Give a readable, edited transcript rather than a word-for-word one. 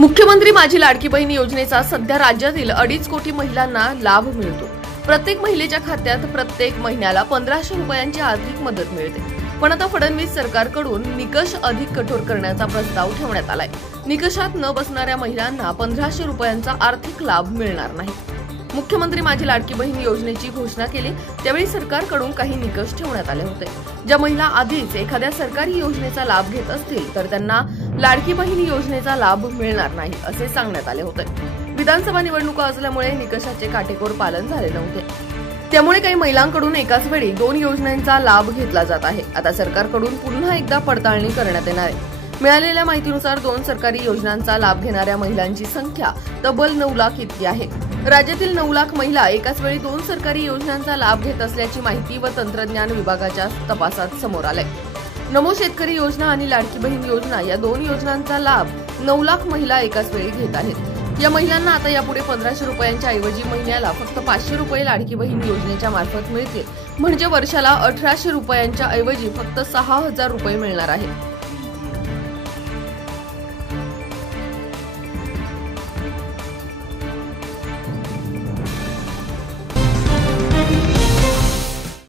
मुख्यमंत्री माझी लाडकी बहीण योजनेचा सध्या राज्यातील 2.5 कोटी महिलांना लाभ मिळतो। प्रत्येक महिलेच्या खात्यात प्रत्येक महिन्याला 1500 रुपयांची आर्थिक मदत मिळते। पण आता फडणवीस सरकारकडून निकष अधिक कठोर करण्याचा प्रस्ताव ठेवण्यात आलाय। निकषात न बसणाऱ्या महिलांना 1500 रुपयांचा आर्थिक लाभ मिळणार नाही। मुख्यमंत्री माझी लाडकी बहीण योजनेची घोषणा केली त्यावेळी सरकारकडून काही निकष ठेवण्यात आले होते। ज्या महिला आधीच एखाद्या सरकारी योजनेचा लाभ घेत असतील तर त्यांना लाडकी बहीण योजनेचा लाभ मिळणार नाही असे सांगण्यात आले होते। विधानसभा निवडणुका असल्यामुळे निकषाचे काटेकोर पालन झाले नव्हते। त्यामुळे काही महिलांकडून एकाच वेळी 2 योजनांचा लाभ घेतला जात आहे। आता सरकारकडून पुन्हा एकदा पडताळणी करण्यात येणार आहे। मिळालेल्या माहितीनुसार 2 सरकारी योजनांचा लाभ घेणाऱ्या महिलांची संख्या तब्बल 9 लाख इतकी आहे। राज्यातील 9 लाख महिला एकाच वेळी 2 सरकारी योजनांचा लाभ घेत असल्याची माहिती व तंत्रज्ञान विभागाच्या तपासात समोर आले। नमो शेतकरी योजना आणि लाडकी बहीण योजना या 2 योजनांचा लाभ 9 लाख महिला एकाच वेळी घेत आहेत। या महिलांना आता यापुढे 1500 रुपयांच्या ऐवजी महिन्याला फक्त 500 रुपये लाडकी बहीण योजनेच्या मार्फत मिळतील। म्हणजे वर्षाला 1800 रुपयांच्या ऐवजी फक्त 6000 रुपये मिळणार आहेत।